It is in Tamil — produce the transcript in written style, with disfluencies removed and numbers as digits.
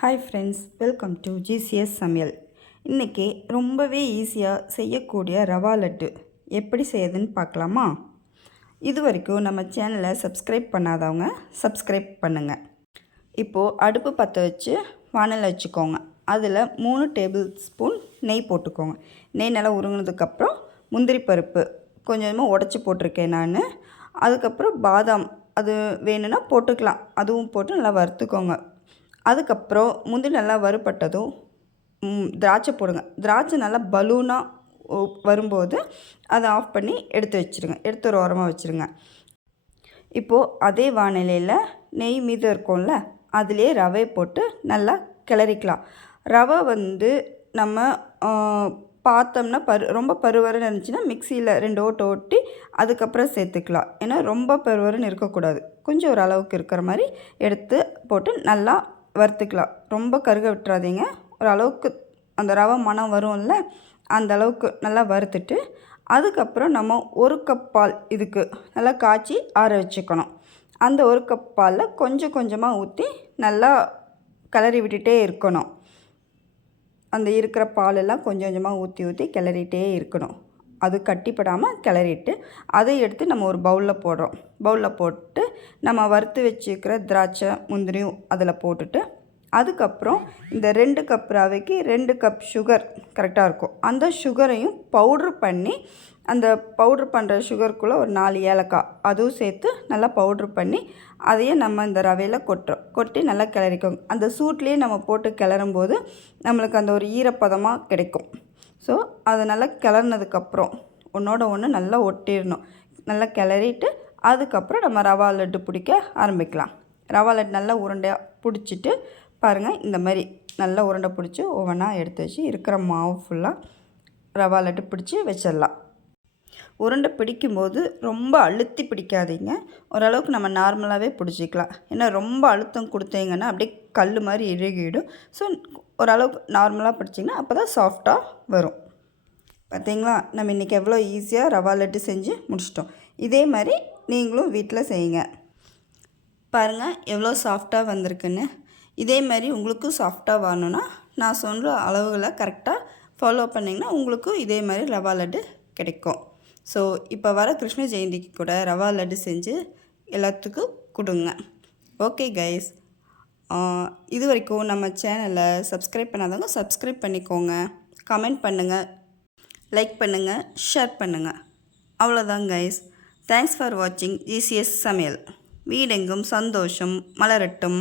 Hi friends, welcome to GCS சமையல். இன்றைக்கி ரொம்பவே ஈஸியாக செய்யக்கூடிய ரவா லட்டு எப்படி செய்யுதுன்னு பார்க்கலாமா? இது வரைக்கும் நம்ம சேனலை சப்ஸ்கிரைப் பண்ணாதவங்க சப்ஸ்கிரைப் பண்ணுங்கள். இப்போது அடுப்பு பற்ற வச்சு வானல் வச்சுக்கோங்க. அதில் 3 டேபிள் ஸ்பூன் நெய் போட்டுக்கோங்க. நெய் நல்லா உருங்கினதுக்கப்புறம் முந்திரி பருப்பு கொஞ்சமாக உடச்சி போட்டிருக்கேன் நான். அதுக்கப்புறம் பாதாம் அது வேணும்னா போட்டுக்கலாம், அதுவும் போட்டு நல்லா வறுத்துக்கோங்க. அதுக்கப்புறம் முந்திரி நல்லா வறுபட்டதும் திராட்சை போடுங்க. திராட்சை நல்லா பலூனாக வரும்போது அதை ஆஃப் பண்ணி எடுத்து வச்சுருங்க, எடுத்து ஒரு ஓரமாக வச்சுருங்க. இப்போது அதே வானிலையில் நெய் மீதம் இருக்கும்ல, அதிலே ரவை போட்டு நல்லா கிளறிக்கலாம். ரவை நம்ம பார்த்தோம்னா ரொம்ப பருவருன்னு இருந்துச்சுன்னா மிக்சியில் 2 ஓட்டு ஓட்டி அதுக்கப்புறம் சேர்த்துக்கலாம். ஏன்னா ரொம்ப பருவருன்னு இருக்கக்கூடாது, கொஞ்சம் ஒரு அளவுக்கு இருக்கிற மாதிரி எடுத்து போட்டு நல்லா வறுத்துக்கலாம். ரொம்ப கருக விட்டுறாதீங்க. ஒரு அளவுக்கு அந்த ரவை மணம் வரும்ல, அந்த அளவுக்கு நல்லா வறுத்துட்டு அதுக்கப்புறம் நம்ம 1 கப் பால் இதுக்கு நல்லா காய்ச்சி ஆற வச்சுக்கணும். அந்த 1 கப் பாலில் கொஞ்சம் கொஞ்சமாக ஊற்றி நல்லா கிளறி விட்டுட்டே இருக்கணும். அந்த இருக்கிற பாலெல்லாம் கொஞ்சம் கொஞ்சமாக ஊற்றி ஊற்றி கிளறிட்டே இருக்கணும். அது கட்டிப்படாமல் கிளறிட்டு அதை எடுத்து நம்ம ஒரு பவுலில் போடுறோம். பவுலில் போட்டு நம்ம வறுத்து வச்சுக்கிற திராட்சை முந்திரியும் அதில் போட்டுட்டு அதுக்கப்புறம் இந்த 2 கப் ரவைக்கு 2 கப் சுகர் கரெக்டாக இருக்கும். அந்த சுகரையும் பவுட்ரு பண்ணி அந்த பவுட்ரு பண்ணுற சுகருக்குள்ளே ஒரு 4 ஏலக்காய் அதுவும் சேர்த்து நல்லா பவுட்ரு பண்ணி அதையே நம்ம இந்த ரவையில் கொட்டி நல்லா கிளறிக்கோங்க. அந்த சூட்லேயே நம்ம போட்டு கிளறும்போது நம்மளுக்கு அந்த ஒரு ஈரப்பதமாக கிடைக்கும். ஸோ அதை நல்லா கிளறினதுக்கப்புறம் ஒன்றோட ஒன்று நல்லா ஒட்டிடணும். நல்லா கிளறிட்டு அதுக்கப்புறம் நம்ம ரவா லட்டு பிடிக்க ஆரம்பிக்கலாம். ரவா லட்டு நல்லா உருண்டையாக பிடிச்சிட்டு பாருங்கள், இந்த மாதிரி நல்லா உருண்டை பிடிச்சி ஒவ்வொன்றா எடுத்து வச்சு இருக்கிற மாவு ஃபுல்லாக ரவா லட்டு பிடிச்சி வச்சிடலாம். உருண்டை பிடிக்கும்போது ரொம்ப அழுத்தி பிடிக்காதீங்க, ஓரளவுக்கு நம்ம நார்மலாகவே பிடிச்சிக்கலாம். ஏன்னா ரொம்ப அழுத்தம் கொடுத்தீங்கன்னா அப்படியே கல் மாதிரி இறுகிடும். ஸோ ஓரளவுக்கு நார்மலாக பிடிச்சிங்கன்னா அப்போ தான் சாஃப்டாக வரும். பார்த்தீங்களா, நம்ம இன்றைக்கி எவ்வளோ ஈஸியாக ரவா லட்டு செஞ்சு முடிச்சிட்டோம். இதே மாதிரி நீங்களும் வீட்டில் செய்யுங்க. பாருங்கள் எவ்வளோ சாஃப்டாக வந்திருக்குன்னு. இதே மாதிரி உங்களுக்கும் சாஃப்டாக வரணுன்னா நான் சொல்கிற அளவுகளை கரெக்டாக ஃபாலோ பண்ணிங்கன்னா உங்களுக்கும் இதே மாதிரி ரவா லட்டு கிடைக்கும். ஸோ இப்போ வர கிருஷ்ண ஜெயந்திக்கு கூட ரவா லட்டு செஞ்சு எல்லாத்துக்கும் கொடுங்க. ஓகே கைஸ், இது வரைக்கும் நம்ம சேனலை சப்ஸ்கிரைப் பண்ணாதவங்க சப்ஸ்கிரைப் பண்ணிக்கோங்க. கமெண்ட் பண்ணுங்கள், லைக் பண்ணுங்கள், ஷேர் பண்ணுங்கள். அவ்வளோதான் கைஸ். தேங்க்ஸ் ஃபார் வாட்சிங் ஜிசிஎஸ் சமையல். வீடெங்கும் சந்தோஷம் மலரட்டும்.